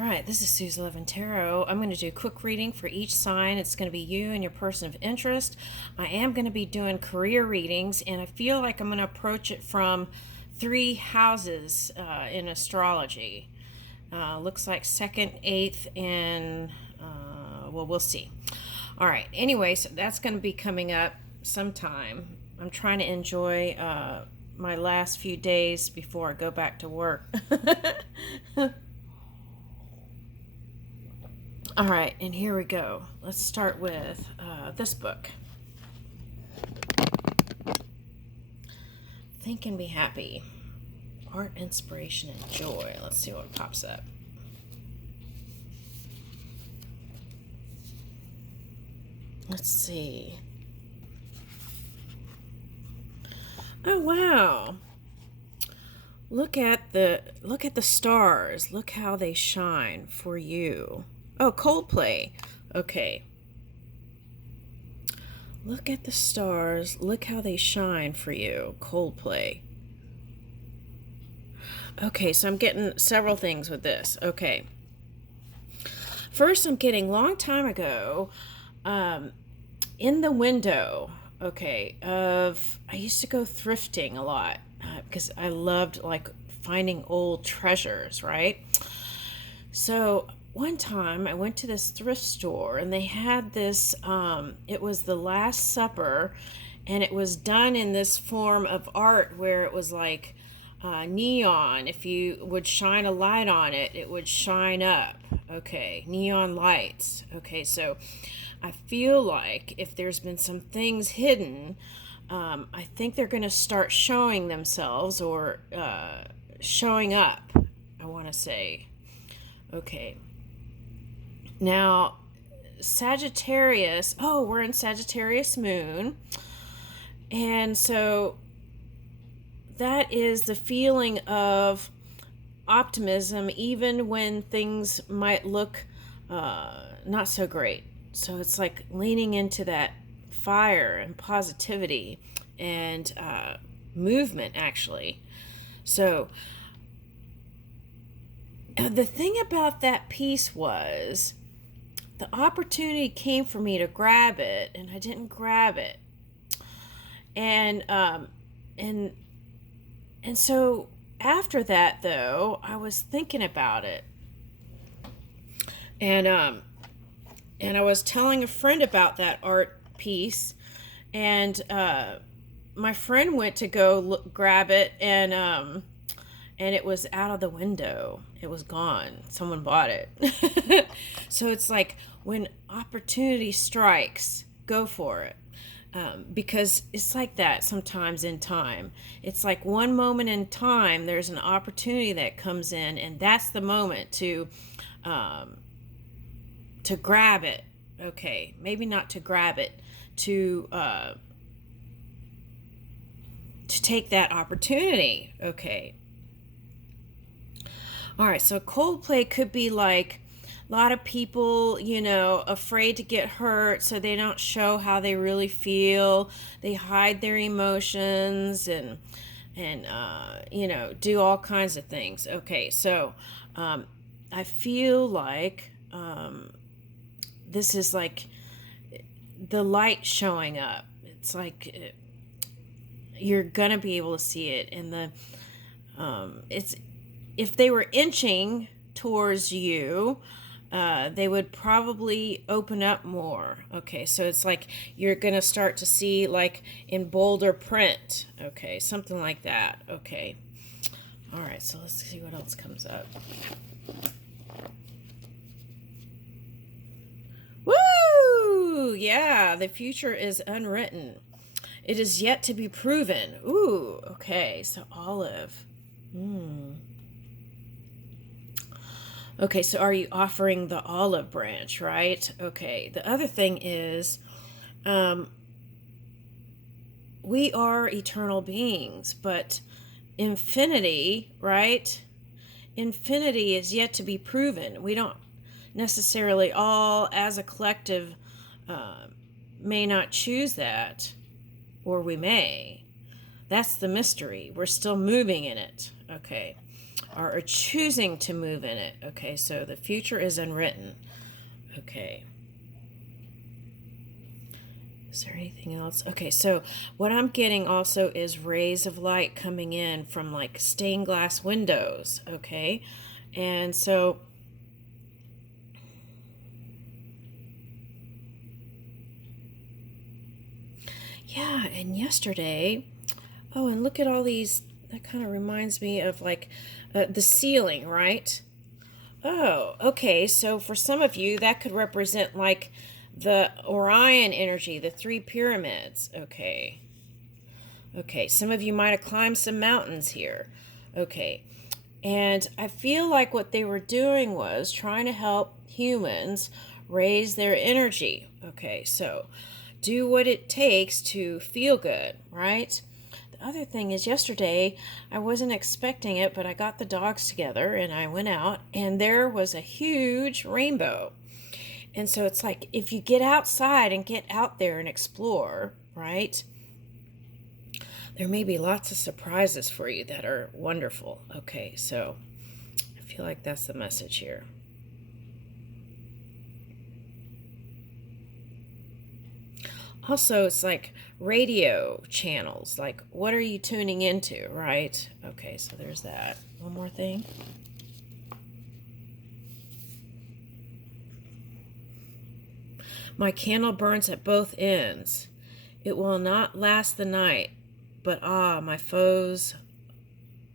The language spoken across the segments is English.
right, this is Sue's Love and Tarot. I'm going to do a quick reading for each sign. It's going to be you and your person of interest. I am going to be doing career readings, and I feel like I'm going to approach it from three houses in astrology. Looks like second, eighth, and well, we'll see. All right, anyway, so that's going to be coming up sometime. I'm trying to enjoy my last few days before I go back to work. All right, and here we go. Let's start with this book. Think and Be Happy. Art, Inspiration, and Joy. Let's see what pops up. Let's see. Oh, wow. Look at the stars. Look how they shine for you. Oh, Coldplay. Okay. Look at the stars. Look how they shine for you. Coldplay. Okay, so I'm getting several things with this. Okay. First, I'm getting long time ago, in the window, okay, I used to go thrifting a lot because I loved like finding old treasures, right? So one time I went to this thrift store and they had this, it was the Last Supper, and it was done in this form of art where it was like neon. If you would shine a light on it, it would shine up. Okay, neon lights. Okay, so I feel like if there's been some things hidden, I think they're going to start showing themselves or showing up, I want to say. Okay. Now, Sagittarius, oh, we're in Sagittarius moon. And so that is the feeling of optimism, even when things might look not so great. So it's like leaning into that fire and positivity and movement, actually. So the thing about that piece was the opportunity came for me to grab it, and I didn't grab it. And so after that, though, I was thinking about it, and I was telling a friend about that art piece, and my friend went to go grab it, and it was out of the window. It was gone. Someone bought it. So it's like when opportunity strikes, go for it. Because it's like that sometimes in time. It's like one moment in time, there's an opportunity that comes in, and that's the moment to grab it. Okay, maybe not to grab it, to take that opportunity. Okay. All right, so Coldplay could be like a lot of people, afraid to get hurt, so they don't show how they really feel. They hide their emotions and do all kinds of things. Okay, so I feel like this is like the light showing up. It's like you're gonna be able to see it, and it's if they were inching towards you, they would probably open up more. Okay, so it's like you're going to start to see like in bolder print. Okay, something like that. Okay. All right, so let's see what else comes up. Woo! Yeah, the future is unwritten. It is yet to be proven. Ooh, okay, so olive. Okay, so are you offering the olive branch, right? Okay, the other thing is we are eternal beings, but infinity, right? Infinity is yet to be proven. We don't necessarily all, as a collective, may not choose that, or we may. That's the mystery. We're still moving in it. Okay. are choosing to move in it. Okay, so the future is unwritten. Okay. Is there anything else? Okay, so what I'm getting also is rays of light coming in from like stained glass windows. Okay, and so yeah, and yesterday, oh, and look at all these. That kind of reminds me of like the ceiling, right? Oh, okay. So for some of you, that could represent like the Orion energy, the three pyramids. Okay. Okay. Some of you might have climbed some mountains here. Okay. And I feel like what they were doing was trying to help humans raise their energy. Okay. So do what it takes to feel good, right? The other thing is, yesterday I wasn't expecting it, but I got the dogs together and I went out and there was a huge rainbow. And so it's like if you get outside and get out there and explore, right? There may be lots of surprises for you that are wonderful. Okay, so I feel like that's the message here. Also, it's like radio channels. Like, what are you tuning into, right? Okay, so there's that. One more thing. My candle burns at both ends. It will not last the night, but my foes,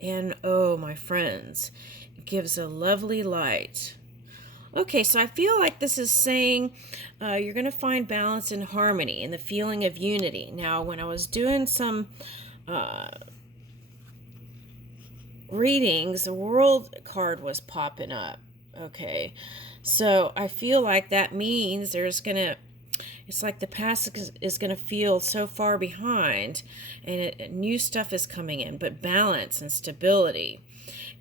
and my friends, it gives a lovely light. Okay, so I feel like this is saying you're going to find balance and harmony and the feeling of unity. Now, when I was doing some readings, the world card was popping up. Okay, so I feel like that means it's like the past is going to feel so far behind and new stuff is coming in, but balance and stability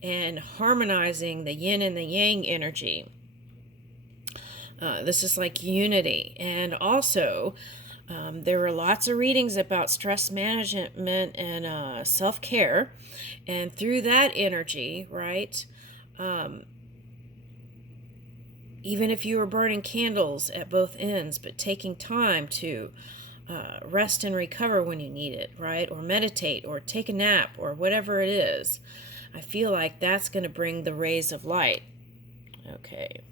and harmonizing the yin and the yang energy. This is like unity. And also, there were lots of readings about stress management and self-care. And through that energy, right, even if you were burning candles at both ends, but taking time to rest and recover when you need it, right, or meditate or take a nap or whatever it is, I feel like that's going to bring the rays of light. Okay.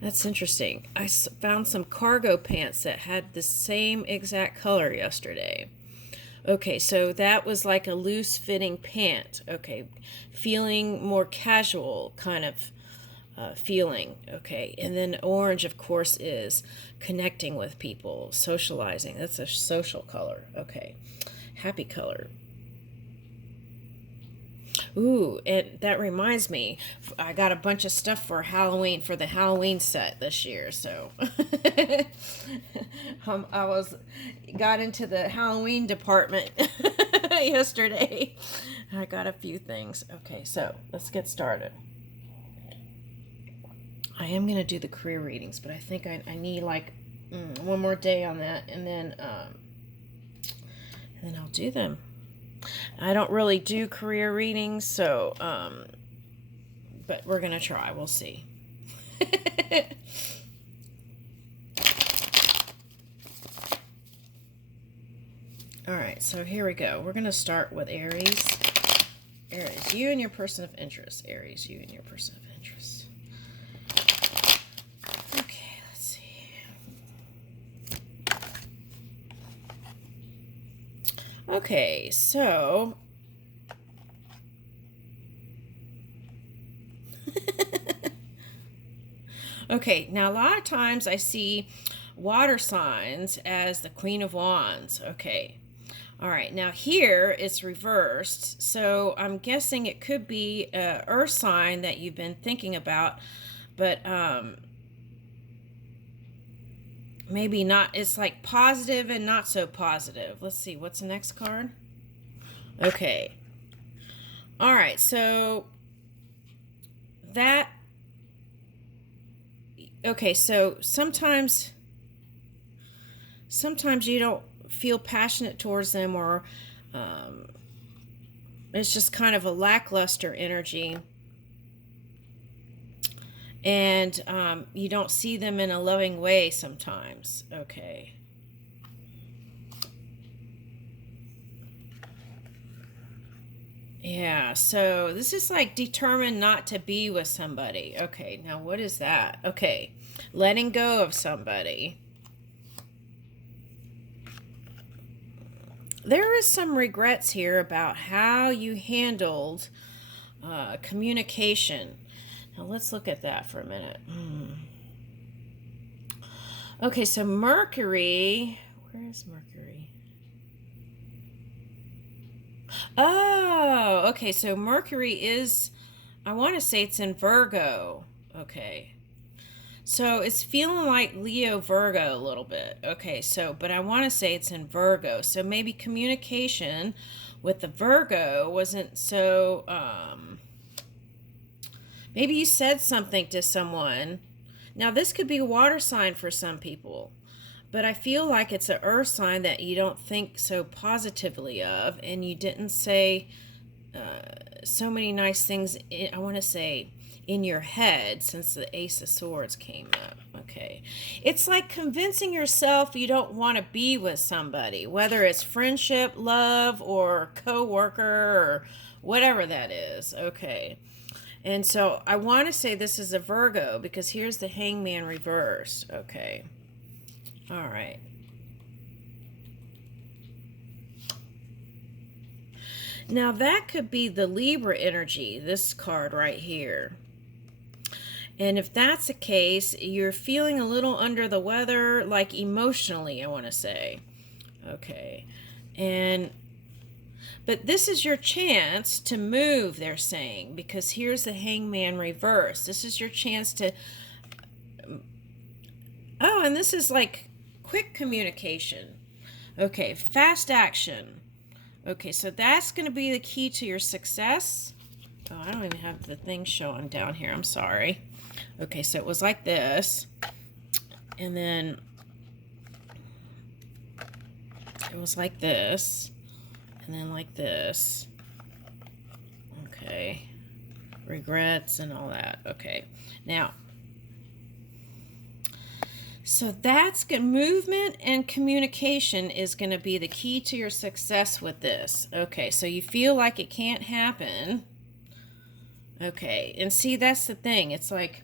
That's interesting. I found some cargo pants that had the same exact color yesterday. Okay, so that was like a loose fitting pant. Okay, feeling more casual kind of feeling. Okay, and then orange, of course, is connecting with people, socializing. That's a social color. Okay, happy color. Ooh, and that reminds me, I got a bunch of stuff for Halloween, for the Halloween set this year. So I got into the Halloween department yesterday. I got a few things. Okay, so let's get started. I am going to do the career readings, but I think I need like one more day on that, and then I'll do them. I don't really do career readings, so, but we're going to try. We'll see. All right, so here we go. We're going to start with Aries. Aries, you and your person of interest. Aries, you and your person of interest. Okay, let's see. Okay, so okay, now a lot of times I see water signs as the Queen of Wands. Okay. All right, now here it's reversed, so I'm guessing it could be a earth sign that you've been thinking about, but maybe not. It's like positive and not so positive. Let's see, what's the next card? Okay. All right, so that, okay, so sometimes you don't feel passionate towards them, or it's just kind of a lackluster energy. And you don't see them in a loving way sometimes. Okay. Yeah, so this is like determined not to be with somebody. Okay, now what is that? Okay, letting go of somebody. There is some regrets here about how you handled communication. Now let's look at that for a minute. Okay, so Mercury, where is Mercury? Oh, okay, so Mercury is, I want to say it's in Virgo. Okay. So it's feeling like Leo Virgo a little bit. Okay, so, but I want to say it's in Virgo. So maybe communication with the Virgo wasn't so, maybe you said something to someone. Now, this could be a water sign for some people, but I feel like it's an earth sign that you don't think so positively of, and you didn't say so many nice things, I want to say, in your head, since the Ace of Swords came up. Okay. It's like convincing yourself you don't want to be with somebody, whether it's friendship, love, or co-worker, or whatever that is. Okay. And so I want to say this is a Virgo, because here's the Hangman reversed. Okay. All right. Now that could be the Libra energy, this card right here. And if that's the case, you're feeling a little under the weather, like emotionally, I want to say. Okay. But this is your chance to move, they're saying, because here's the Hangman reverse. This is your chance to, oh, and this is like quick communication. Okay, fast action. Okay, so that's going to be the key to your success. Oh, I don't even have the thing showing down here. I'm sorry. Okay, so it was like this. And then it was like this. And then like this. Okay. Regrets and all that. Okay. Now, so that's good. Movement and communication is going to be the key to your success with this. Okay, so you feel like it can't happen. Okay, and see, that's the thing. It's like,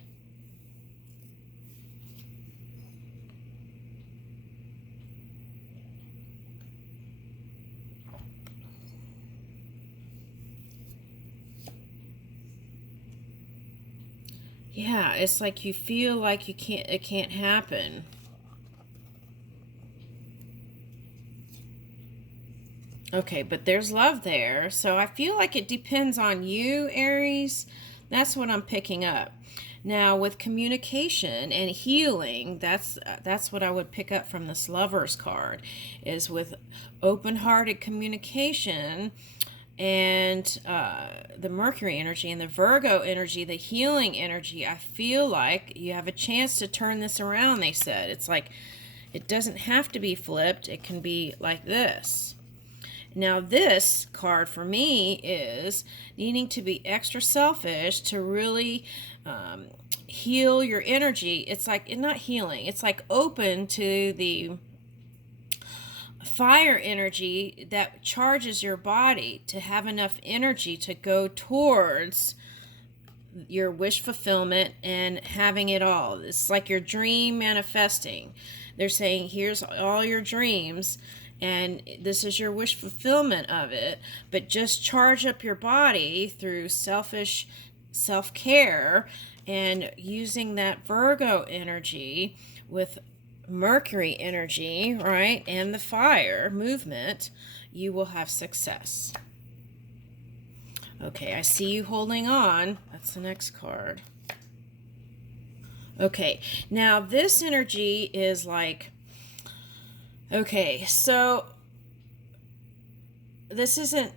yeah, it's like you feel like it can't happen. Okay, but there's love there. So I feel like it depends on you, Aries. That's what I'm picking up. Now, with communication and healing, that's what I would pick up from this Lovers card, is with open-hearted communication and the Mercury energy and the Virgo energy, the healing energy. I feel like you have a chance to turn this around, they said. It's like it doesn't have to be flipped. It can be like this. Now, this card for me is needing to be extra selfish to really heal your energy. It's like, not healing, it's like open to the fire energy that charges your body to have enough energy to go towards your wish fulfillment and having it all. It's like your dream manifesting. They're saying, here's all your dreams, and this is your wish fulfillment of it, but just charge up your body through selfish self-care and using that Virgo energy with Mercury energy, right, and the fire movement, you will have success. Okay, I see you holding on. That's the next card. Okay, now this energy is like, okay, so this isn't,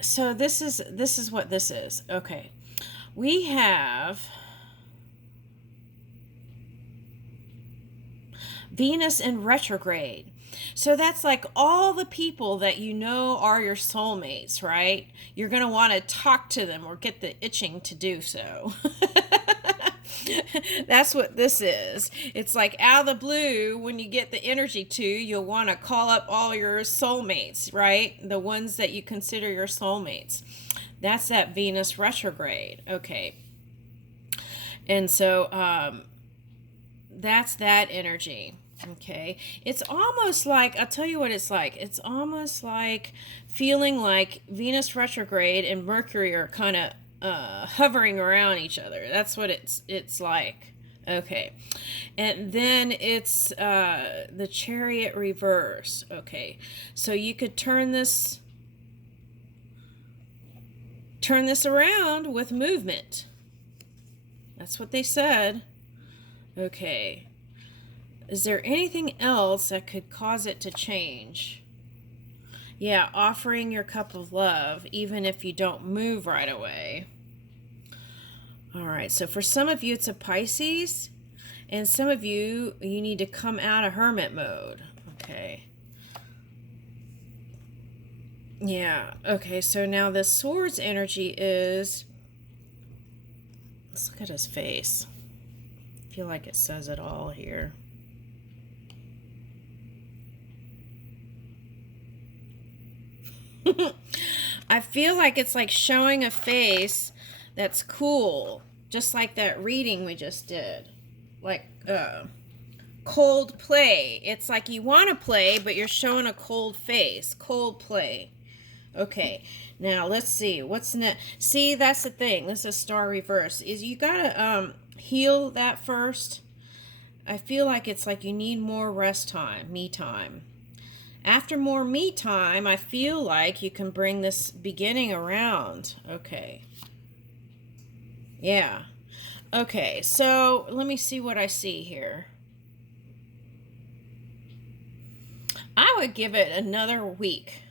so this is what this is. Okay, we have, Venus in retrograde. So that's like all the people that you know are your soulmates, right? You're going to want to talk to them or get the itching to do so. That's what this is. It's like out of the blue, when you get the energy to, you'll want to call up all your soulmates, right? The ones that you consider your soulmates. That's that Venus retrograde. Okay. And so that's that energy. Okay. It's almost like, I'll tell you what it's like. It's almost like feeling like Venus retrograde and Mercury are kind of hovering around each other. That's what it's like. Okay. And then it's the Chariot reverse. Okay. So you could turn this around with movement. That's what they said. Okay. Is there anything else that could cause it to change? Yeah, offering your cup of love, even if you don't move right away. All right, so for some of you, it's a Pisces, and some of you need to come out of hermit mode. Okay. Yeah, okay, so now the Swords energy is, let's look at his face. I feel like it says it all here. I feel like it's like showing a face that's cool, just like that reading we just did. Like cold play. It's like you want to play, but you're showing a cold face. Cold play. Okay, now let's see. What's next? See, that's the thing. This is star reverse. Is you gotta heal that first. I feel like it's like you need more rest time, me time. After more me time, I feel like you can bring this beginning around. Okay. Yeah. Okay, so let me see what I see here. I would give it another week.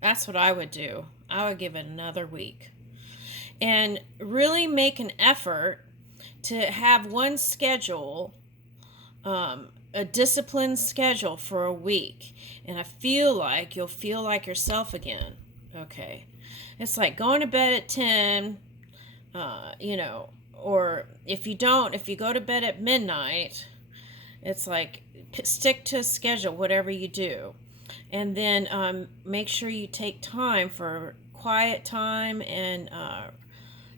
That's what I would do. I would give it another week. And really make an effort to have one schedule, a disciplined schedule for a week. And I feel like you'll feel like yourself again. Okay. It's like going to bed at 10, or if you go to bed at midnight, it's like stick to a schedule, whatever you do. And then make sure you take time for quiet time and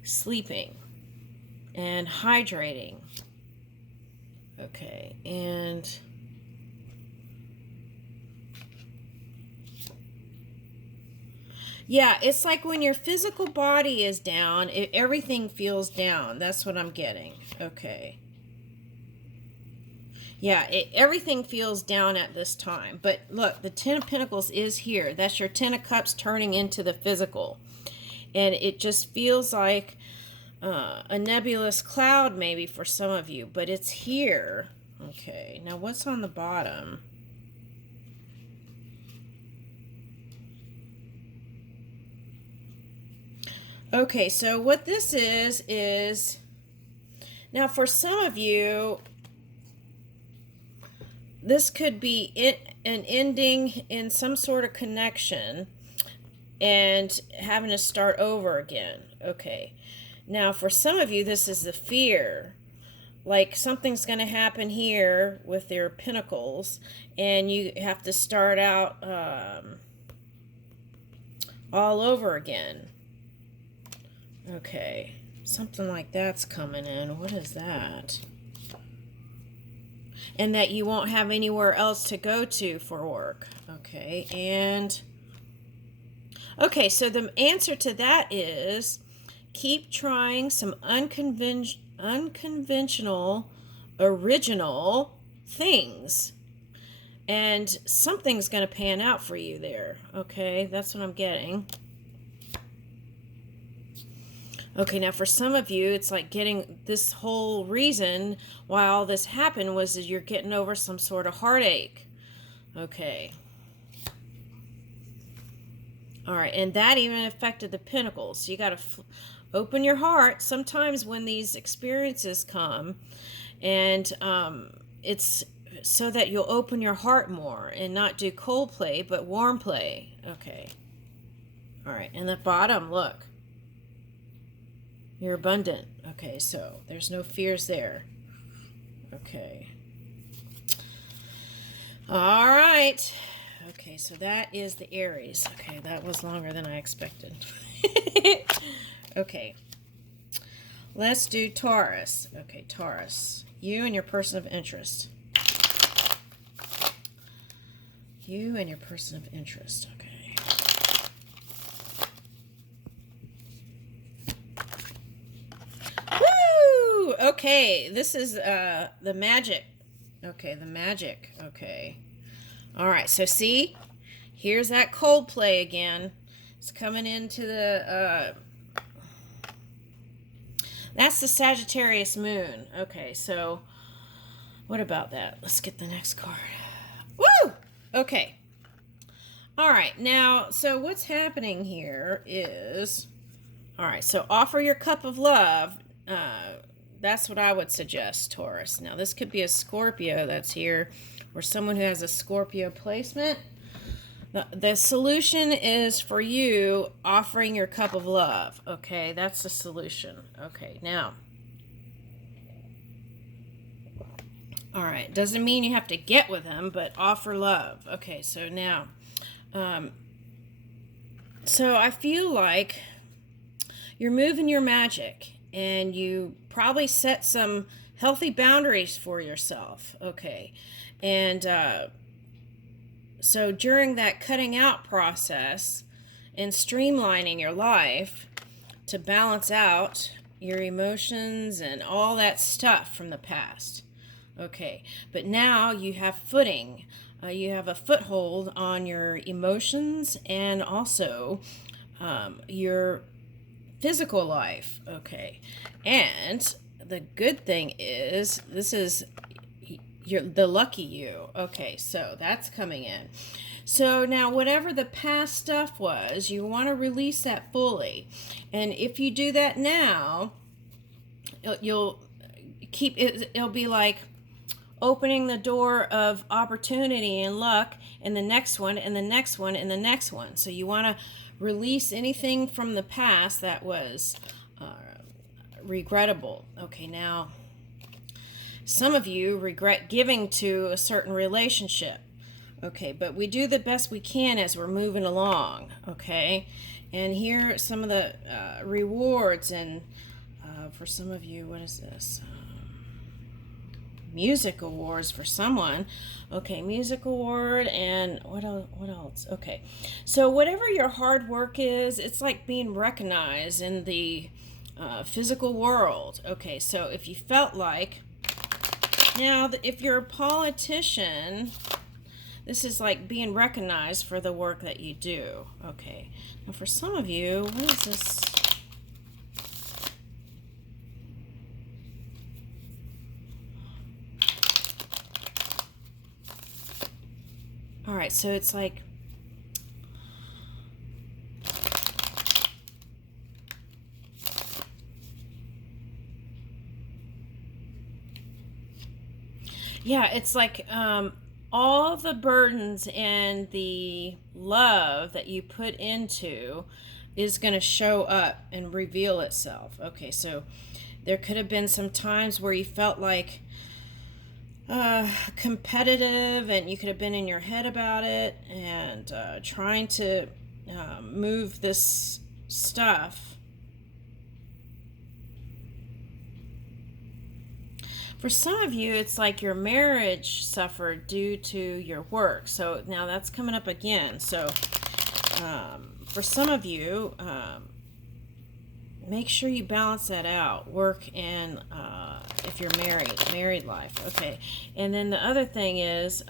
sleeping and hydrating. Okay, and yeah, it's like when your physical body is down, everything feels down. That's what I'm getting. Okay. Yeah, everything feels down at this time. But look, the Ten of Pentacles is here. That's your Ten of Cups turning into the physical. And it just feels like a nebulous cloud maybe for some of you. But it's here. Okay, now what's on the bottom? Okay, so what this is now for some of you, this could be an ending in some sort of connection and having to start over again. Okay. Now, for some of you, this is the fear. Like something's going to happen here with your pentacles, and you have to start out all over again. Okay. Something like that's coming in. What is that? And that you won't have anywhere else to go to for work. Okay, and okay, so the answer to that is keep trying some unconventional, original things. And something's going to pan out for you there. Okay, that's what I'm getting. Okay, now for some of you, it's like getting this whole reason why all this happened was you're getting over some sort of heartache. Okay. All right, and that even affected the pentacles. So you got to open your heart. Sometimes when these experiences come and it's so that you'll open your heart more and not do cold play, but warm play. Okay. All right. And the bottom, look. You're abundant. Okay, so there's no fears there. Okay. All right. Okay, so that is the Aries. Okay, that was longer than I expected. Okay. Let's do Taurus. Okay, Taurus. You and your person of interest. You and your person of interest. Okay. Woo! Okay, this is the magic. Okay, the magic. Okay. All right, so see? Here's that cold play again. It's coming into the... that's the Sagittarius moon. Okay, so what about that? Let's get the next card. Woo! Okay. All right, now, so what's happening here is... All right, so offer your cup of love. That's what I would suggest, Taurus. Now, this could be a Scorpio that's here, or someone who has a Scorpio placement. The solution is for you offering your cup of love. Okay, that's the solution. Okay, now. All right, doesn't mean you have to get with them, but offer love. Okay, so now. So I feel like you're moving your magic, and you probably set some healthy boundaries for yourself. Okay, and so during that cutting out process and streamlining your life to balance out your emotions and all that stuff from the past. Okay, but now you have footing. You have a foothold on your emotions and also your physical life. Okay, and the good thing is this is the lucky you. Okay, so that's coming in. So now whatever the past stuff was, you want to release that fully. And if you do that now, you'll keep it, it'll be like opening the door of opportunity and luck, and the next one, and the next one, and the next one. So you want to release anything from the past that was regrettable. Okay, now some of you regret giving to a certain relationship. Okay, but we do the best we can as we're moving along. Okay, and here are some of the rewards. And for some of you, what is this? Music awards for someone. Okay, music award. And what else? Okay, so whatever your hard work is, it's like being recognized in the physical world. Okay, so if you felt like, now if you're a politician, this is like being recognized for the work that you do. Okay, now for some of you, what is this? All right, so it's like, yeah, it's like all the burdens and the love that you put into is going to show up and reveal itself. Okay, so there could have been some times where you felt like competitive, and you could have been in your head about it and trying to move this stuff. For some of you, it's like your marriage suffered due to your work. So now that's coming up again. So for some of you, make sure you balance that out, work and if you're married life. Okay, and then the other thing is,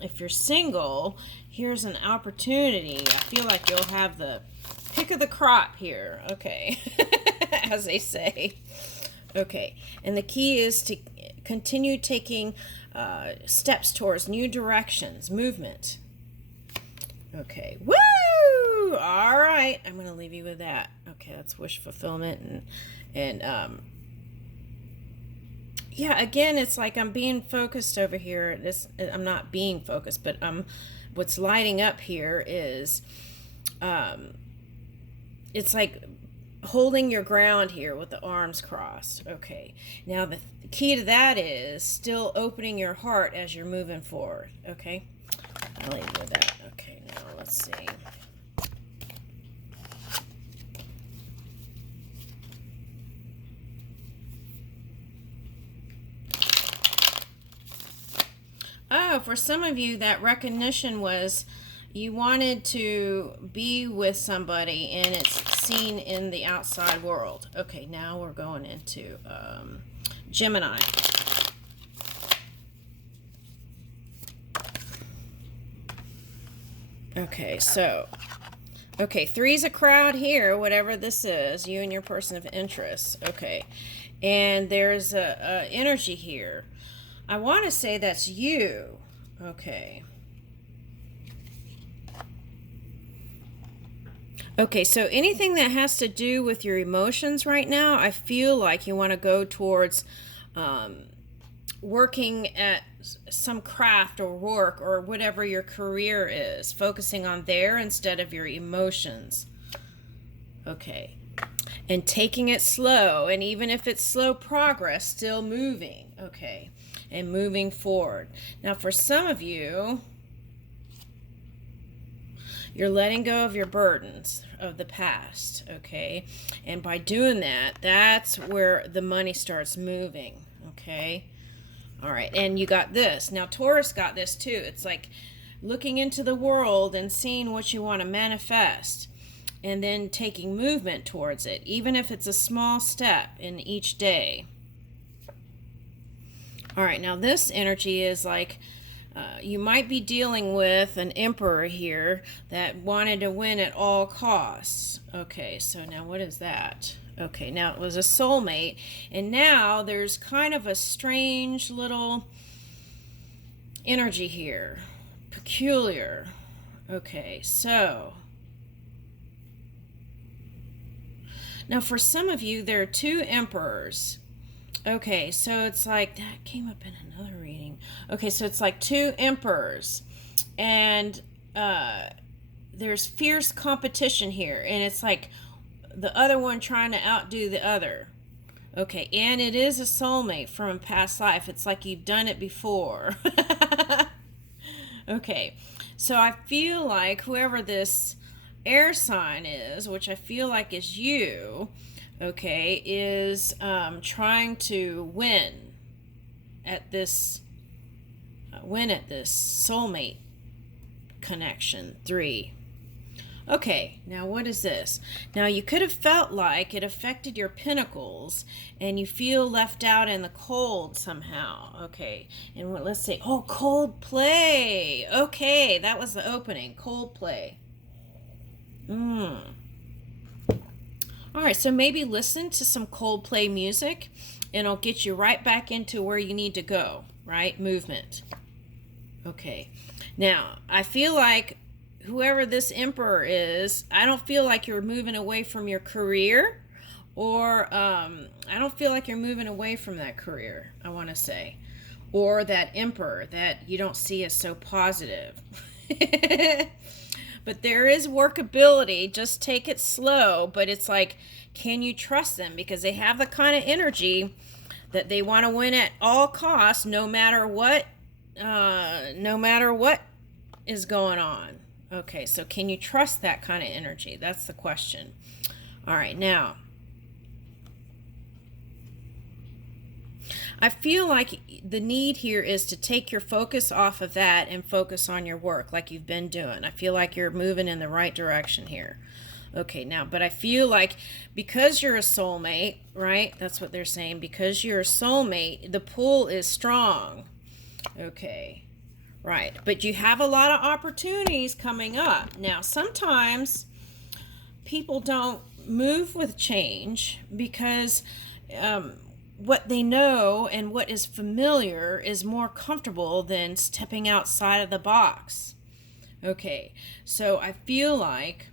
if you're single, here's an opportunity. I feel like you'll have the pick of the crop here. Okay, as they say. Okay, and the key is to continue taking steps towards new directions, movement. Okay, woo! All right, I'm going to leave you with that. Okay, that's wish fulfillment, and yeah, again, it's like I'm being focused over here. I'm not being focused, but what's lighting up here is, um, it's like holding your ground here with the arms crossed. Okay. Now the key to that is still opening your heart as you're moving forward. Okay. I'll leave you with that. Okay. Now let's see. Oh, for some of you, that recognition was you wanted to be with somebody and it's seen in the outside world. Okay, now we're going into Gemini. Okay, so, okay, three's a crowd here, whatever this is, you and your person of interest. Okay, and there's a energy here. I want to say that's you. Okay. Okay, so anything that has to do with your emotions right now, I feel like you want to go towards working at some craft or work or whatever your career is, focusing on there instead of your emotions. Okay. And taking it slow, and even if it's slow progress, still moving. Okay. And moving forward. Now, for some of you, you're letting go of your burdens of the past, okay? And by doing that, that's where the money starts moving, okay? All right, and you got this. Now, Taurus got this too. It's like looking into the world and seeing what you want to manifest and then taking movement towards it, even if it's a small step in each day. All right, now this energy is like you might be dealing with an emperor here that wanted to win at all costs. Okay, so now what is that? Okay, now it was a soulmate, and now there's kind of a strange little energy here. Peculiar. Okay, so now for some of you, there are two emperors. Okay, so it's like, that came up in another reading. Okay, so it's like two emperors, and there's fierce competition here, and it's like the other one trying to outdo the other. Okay, and it is a soulmate from a past life. It's like you've done it before. Okay, so I feel like whoever this air sign is, which I feel like is you, okay, is trying to win at this soulmate connection 3. Okay, now what is this? Now you could have felt like it affected your pinnacles and you feel left out in the cold somehow. Okay, and let's say, oh, Coldplay. Okay, that was the opening, Coldplay. All right, so maybe listen to some Coldplay music and it'll get you right back into where you need to go, right? Movement. Okay. Now, I feel like whoever this emperor is, I don't feel like you're moving away from your career, or I don't feel like you're moving away from that career, I want to say, or that emperor that you don't see as so positive. But there is workability. Just take it slow. But it's like, can you trust them? Because they have the kind of energy that they want to win at all costs, no matter what is going on. Okay, so can you trust that kind of energy? That's the question. All right, now, I feel like the need here is to take your focus off of that and focus on your work like you've been doing. I feel like you're moving in the right direction here. Okay, now, but I feel like because you're a soulmate, right? That's what they're saying. Because you're a soulmate, the pull is strong. Okay, right. But you have a lot of opportunities coming up. Now, sometimes people don't move with change because what they know and what is familiar is more comfortable than stepping outside of the box. Okay, so I feel like